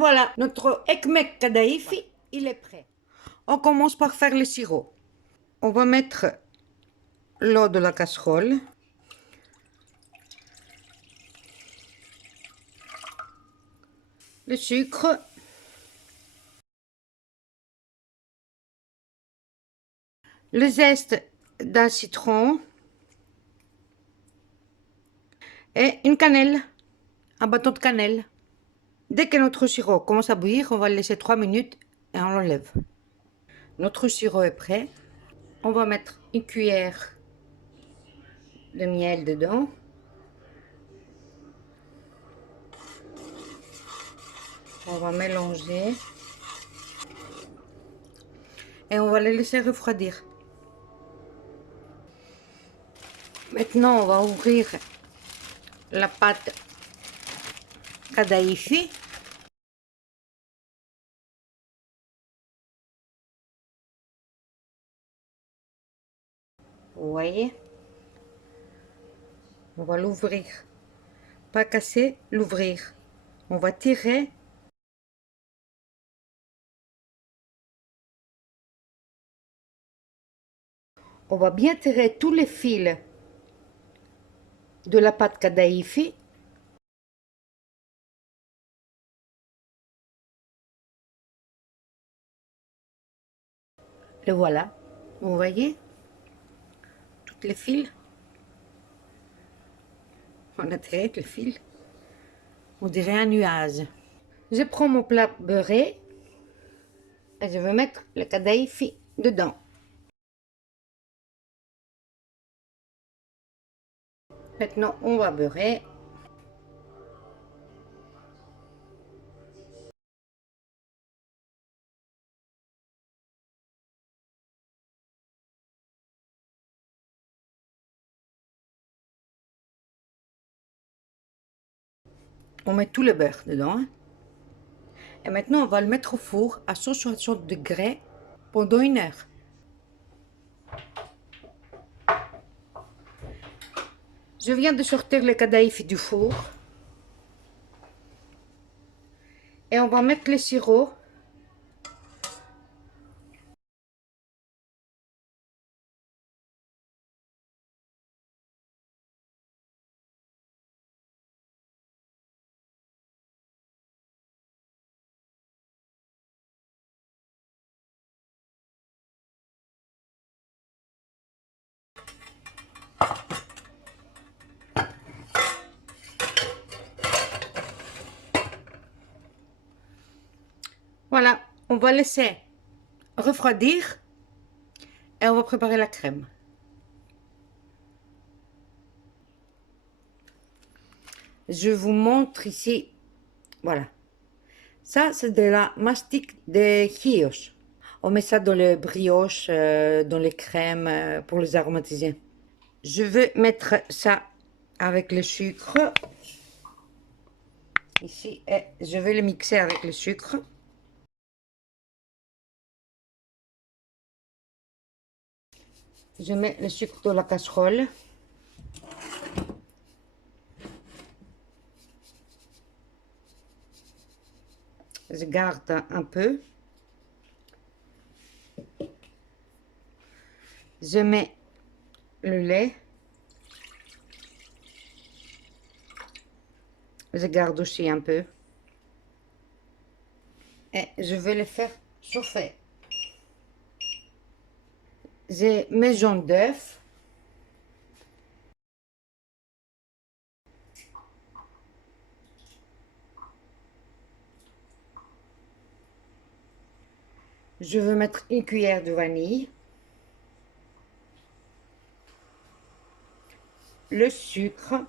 voilà, notre ekmek kadhaïfi, il est prêt. On commence par faire le sirop. On va mettre l'eau de la casserole. Le sucre. Le zeste d'un citron. Et une cannelle. Un bâton de cannelle. Dès que notre sirop commence à bouillir, on va le laisser 3 minutes et on l'enlève. Notre sirop est prêt. On va mettre une cuillère de miel dedans. On va mélanger. Et on va le laisser refroidir. Maintenant, on va ouvrir la pâte kadhaïfi. Vous voyez? On va l'ouvrir. Pas casser, l'ouvrir. On va tirer. On va bien tirer tous les fils de la pâte kadhaïfi. Et voilà. Vous voyez? Toutes les fils. On a tiré le fil. On dirait un nuage. Je prends mon plat beurré et je vais mettre le kadhaïfi dedans. Maintenant, on va beurrer. On met tout le beurre dedans. Hein. Et maintenant, on va le mettre au four à 160 degrés pendant 1 heure. Je viens de sortir le kadhaïfi du four. Et on va mettre le sirop. Voilà, on va laisser refroidir et on va préparer la crème. Je vous montre ici. Voilà. Ça, c'est de la mastic de brioche. On met ça dans les brioches, dans les crèmes pour les aromatiser. Je vais mettre ça avec le sucre. Ici, et je vais le mixer avec le sucre. Je mets le sucre dans la casserole. Je garde un peu. Je mets le lait. Je garde aussi un peu. Et je vais le faire chauffer. J'ai mes jaunes d'œufs. Je vais mettre une cuillère de vanille. Le sucre.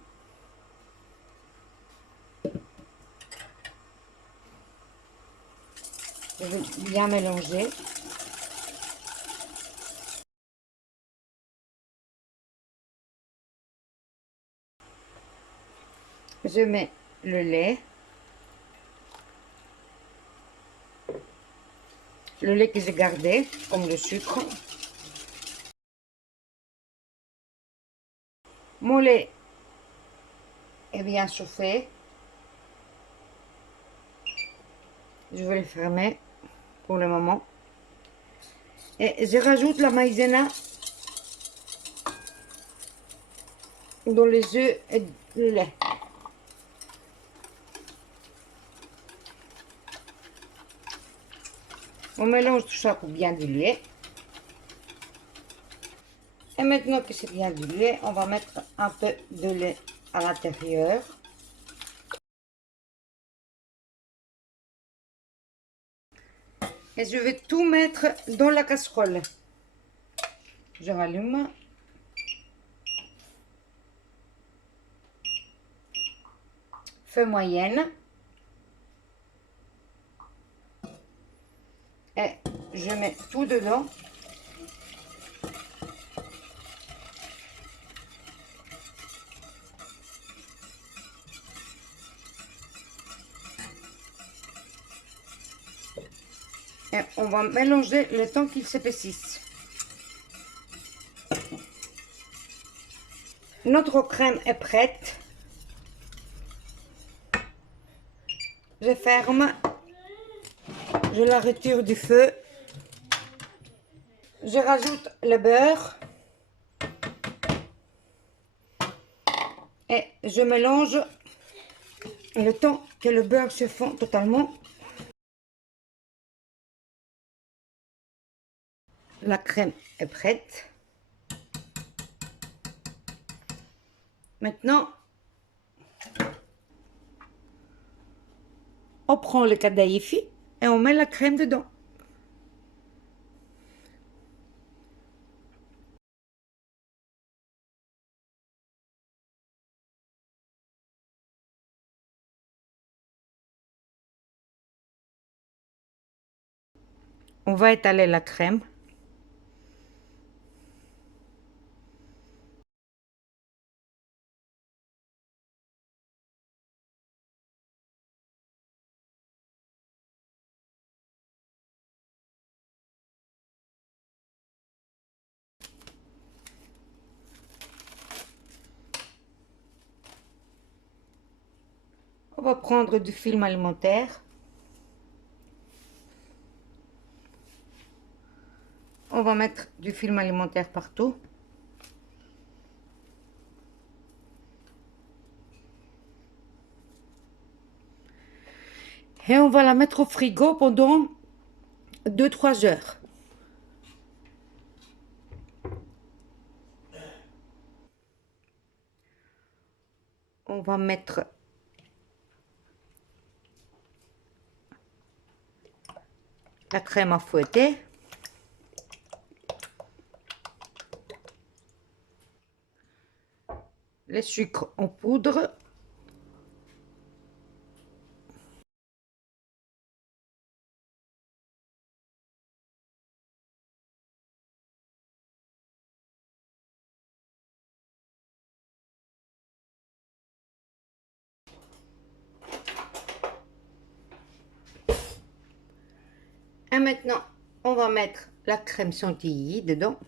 Je vais bien mélanger. Je mets le lait. Le lait que j'ai gardé, comme le sucre. Mon lait est bien chauffé. Je vais le fermer pour le moment. Et je rajoute la maïzena dans les œufs et le lait. On mélange tout ça pour bien diluer. Et maintenant que c'est bien dilué, on va mettre un peu de lait à l'intérieur. Et je vais tout mettre dans la casserole. Je rallume. Feu moyenne. Et je mets tout dedans. Et on va mélanger le temps qu'il s'épaississe. Notre crème est prête. Je ferme. Je la retire du feu. Je rajoute le beurre. Et je mélange le temps que le beurre se fond totalement. La crème est prête. Maintenant, on prend le kadaifi et on met la crème dedans. On va étaler la crème. On va prendre du film alimentaire. On va mettre du film alimentaire partout. Et on va la mettre au frigo pendant 2-3 heures. On va mettre la crème à fouetter. Le sucre en poudre. Et maintenant, on va mettre la crème chantilly dedans.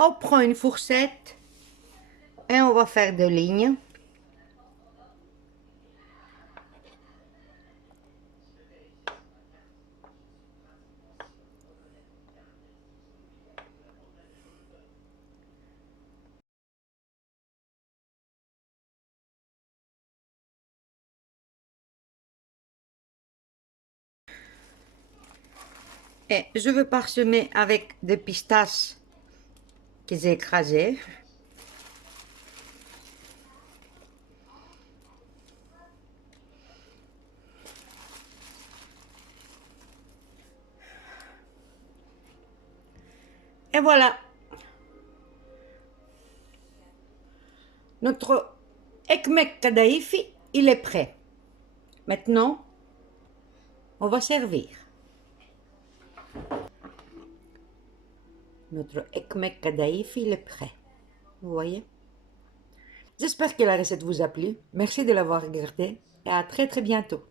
On prend une fourchette et on va faire des lignes. Et je veux parsemer avec des pistaches que j'ai écrasées. Et voilà. Notre ekmek kadaifi, il est prêt. Maintenant, on va servir. Notre ekmek kadaifi, il est prêt. Vous voyez? J'espère que la recette vous a plu. Merci de l'avoir regardée et à très très bientôt.